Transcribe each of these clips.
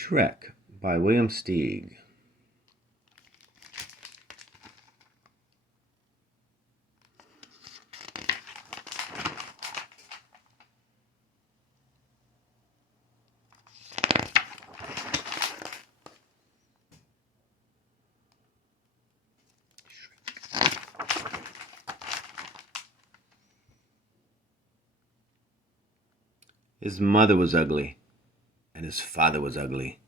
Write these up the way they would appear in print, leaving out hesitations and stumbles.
Shrek by William Steig. His mother was ugly, and his father was ugly,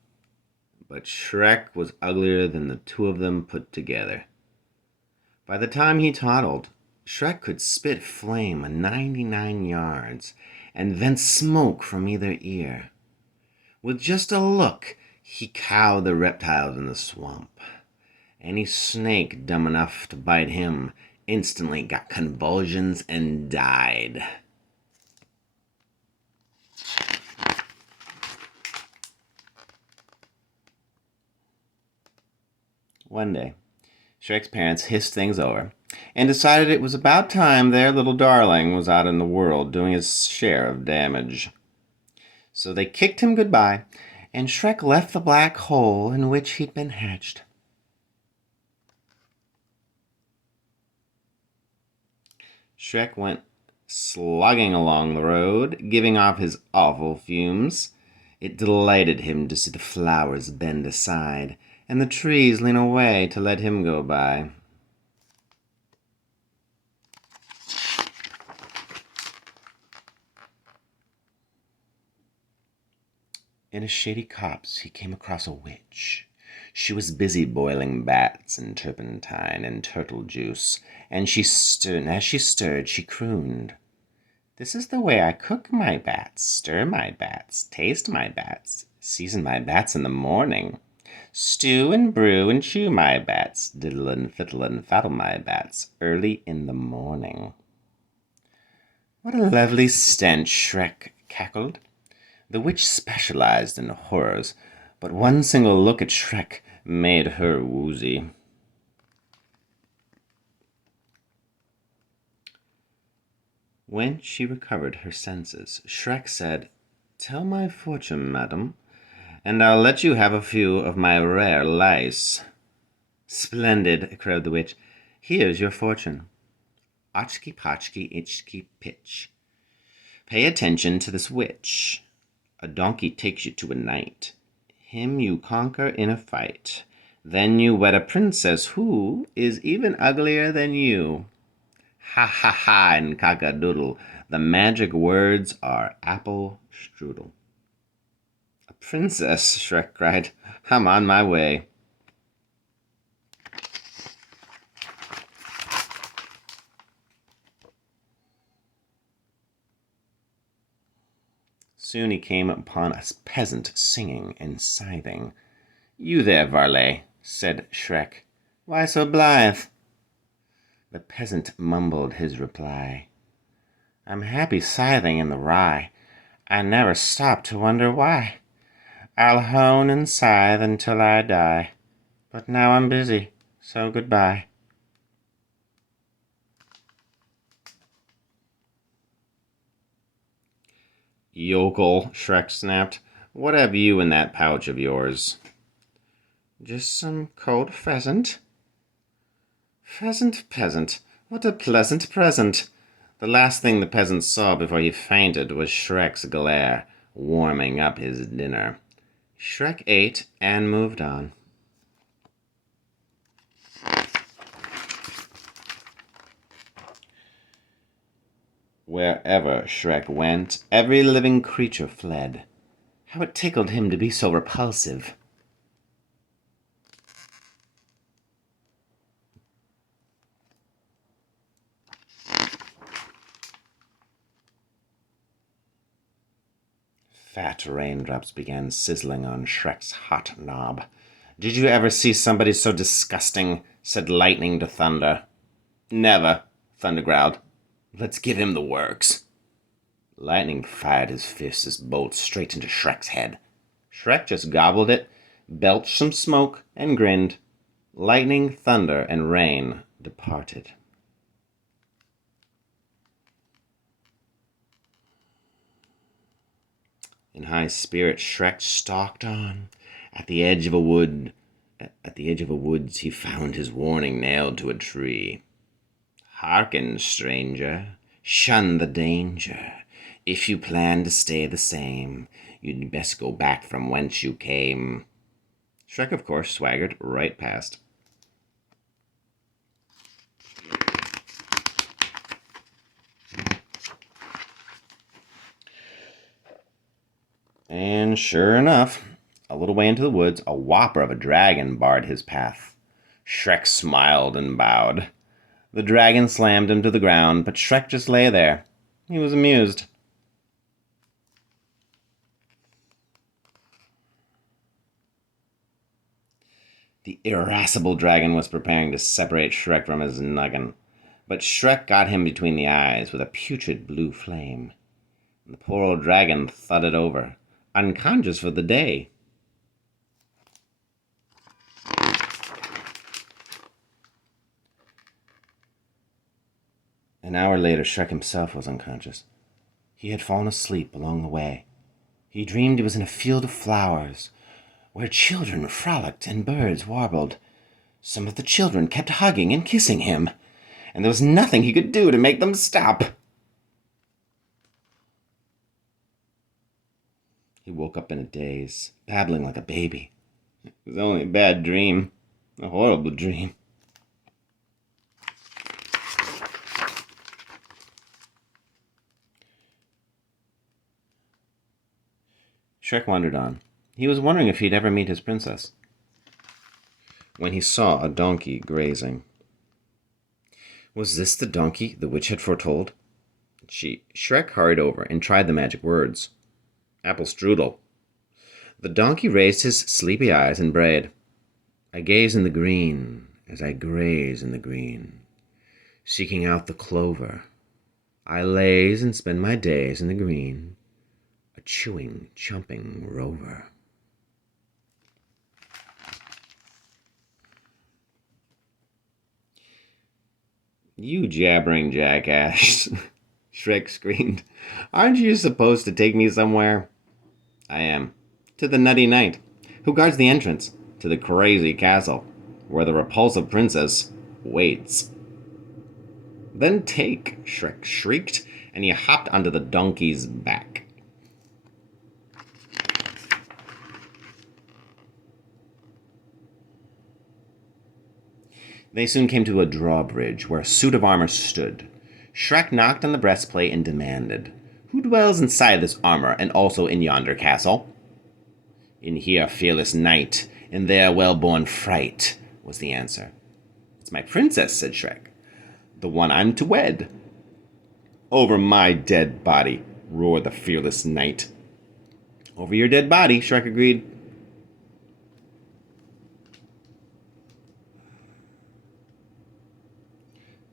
but Shrek was uglier than the two of them put together. By the time he toddled, Shrek could spit flame 99 yards and vent smoke from either ear. With just a look, he cowed the reptiles in the swamp. Any snake dumb enough to bite him instantly got convulsions and died. One day, Shrek's parents hissed things over and decided it was about time their little darling was out in the world doing his share of damage. So they kicked him goodbye, and Shrek left the black hole in which he'd been hatched. Shrek went slogging along the road, giving off his awful fumes. It delighted him to see the flowers bend aside and the trees lean away to let him go by. In a shady copse he came across a witch. She was busy boiling bats and turpentine and turtle juice, and as she stirred, she crooned, "This is the way I cook my bats, stir my bats, taste my bats, season my bats in the morning. Stew and brew and chew my bats, diddle and fiddle and faddle my bats, early in the morning." "What a lovely stench!" Shrek cackled. The witch specialized in horrors, but one single look at Shrek made her woozy. When she recovered her senses, Shrek said, "Tell my fortune, madam, and I'll let you have a few of my rare lice." "Splendid," crowed the witch. "Here's your fortune. Otchky potchky itchky pitch. Pay attention to this witch. A donkey takes you to a knight. Him you conquer in a fight. Then you wed a princess who is even uglier than you. Ha ha ha and cock-a-doodle. The magic words are apple strudel." "A princess," Shrek cried. "I'm on my way." Soon he came upon a peasant singing and scything. "You there, varlet," said Shrek. "Why so blithe?" The peasant mumbled his reply. "I'm happy scything in the rye. I never stop to wonder why. I'll hone and scythe until I die. But now I'm busy, so goodbye." "Yokel," Shrek snapped, "what have you in that pouch of yours?" "Just some cold pheasant." "Pheasant peasant, what a pleasant present." The last thing the peasant saw before he fainted was Shrek's glare, warming up his dinner. Shrek ate and moved on. Wherever Shrek went, every living creature fled. How it tickled him to be so repulsive. Fat raindrops began sizzling on Shrek's hot knob. "Did you ever see somebody so disgusting?" said Lightning to Thunder. "Never," Thunder growled. "Let's give him the works." Lightning fired his fiercest bolt straight into Shrek's head. Shrek just gobbled it, belched some smoke, and grinned. Lightning, thunder, and rain departed. In high spirits, Shrek stalked on, At the edge of a wood, at the edge of a woods, he found his warning nailed to a tree. Hearken, stranger, shun the danger. If you plan to stay the same, you'd best go back from whence you came. Shrek, of course, swaggered right past. And sure enough, a little way into the woods, a whopper of a dragon barred his path. Shrek smiled and bowed. The dragon slammed him to the ground, but Shrek just lay there. He was amused. The irascible dragon was preparing to separate Shrek from his noggin, but Shrek got him between the eyes with a putrid blue flame. The poor old dragon thudded over, unconscious for the day. An hour later, Shrek himself was unconscious. He had fallen asleep along the way. He dreamed he was in a field of flowers, where children frolicked and birds warbled. Some of the children kept hugging and kissing him, and there was nothing he could do to make them stop. He woke up in a daze, babbling like a baby. It was only a bad dream, a horrible dream. Shrek wandered on. He was wondering if he'd ever meet his princess, when he saw a donkey grazing. Was this the donkey the witch had foretold? Shrek hurried over and tried the magic words. Apple strudel. The donkey raised his sleepy eyes and brayed. I gaze in the green as I graze in the green, seeking out the clover. I laze and spend my days in the green, a chewing, chomping rover. You jabbering jackass, Shrek screamed. Aren't you supposed to take me somewhere? I am. To the Nutty Knight, who guards the entrance to the crazy castle, where the repulsive princess waits. Then take, Shrek shrieked, and he hopped onto the donkey's back. They soon came to a drawbridge where a suit of armor stood. Shrek knocked on the breastplate and demanded, Who dwells inside this armor and also in yonder castle? In here, fearless knight, in there, well-born fright, was the answer. It's my princess, said Shrek, the one I'm to wed. Over my dead body, roared the fearless knight. Over your dead body, Shrek agreed.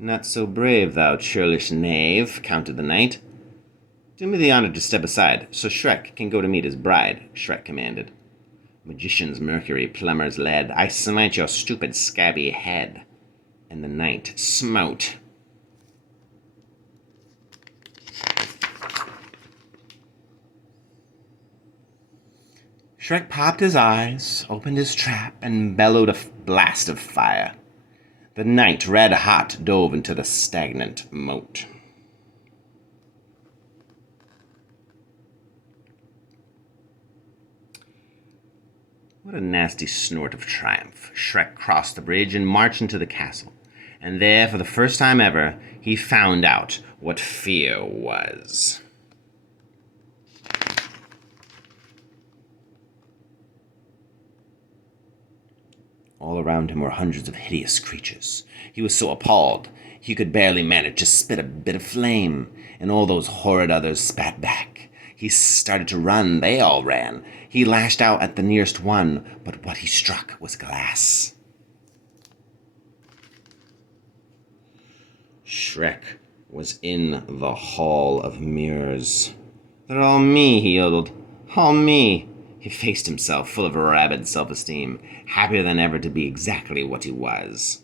Not so brave, thou churlish knave, countered the knight. Do me the honor to step aside, so Shrek can go to meet his bride, Shrek commanded. Magician's mercury, plumber's lead, I smite your stupid scabby head. And the knight smote. Shrek popped his eyes, opened his trap, and bellowed a blast of fire. The knight, red hot, dove into the stagnant moat. What a nasty snort of triumph. Shrek crossed the bridge and marched into the castle. And there, for the first time ever, he found out what fear was. All around him were hundreds of hideous creatures. He was so appalled, he could barely manage to spit a bit of flame, and all those horrid others spat back. He started to run, they all ran. He lashed out at the nearest one, but what he struck was glass. Shrek was in the Hall of Mirrors. They're all me, he yodeled. All me. He faced himself, full of rabid self-esteem, happier than ever to be exactly what he was.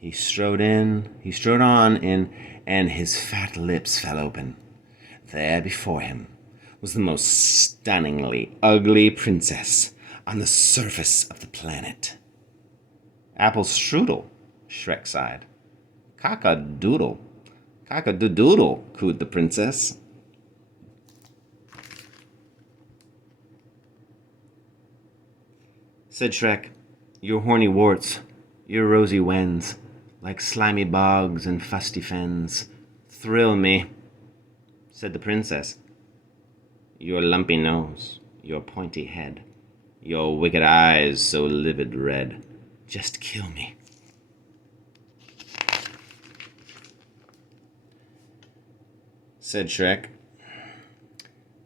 He strode on in, and his fat lips fell open. There before him was the most stunningly ugly princess on the surface of the planet. Apple strudel, Shrek sighed. Cock-a-doodle. Cock-a-doodle, cooed the princess. Said Shrek, your horny warts, your rosy wens, like slimy bogs and fusty fens, thrill me. Said the princess, your lumpy nose, your pointy head, your wicked eyes so livid red, just kill me. Said Shrek,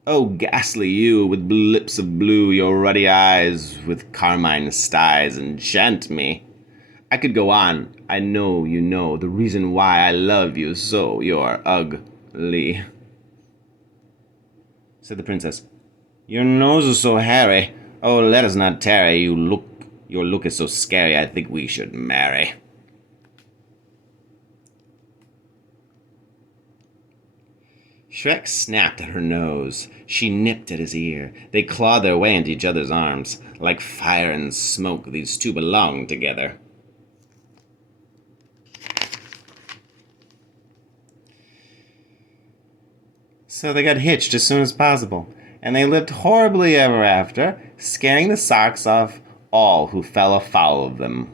oh, ghastly you, with lips of blue, your ruddy eyes with carmine styes, enchant me. I could go on. I know you know the reason why I love you so. You're ugly. Said the princess, your nose is so hairy. Oh, let us not tarry. Your look is so scary. I think we should marry. Shrek snapped at her nose. She nipped at his ear. They clawed their way into each other's arms. Like fire and smoke, these two belonged together. So they got hitched as soon as possible, and they lived horribly ever after, scaring the socks off all who fell afoul of them.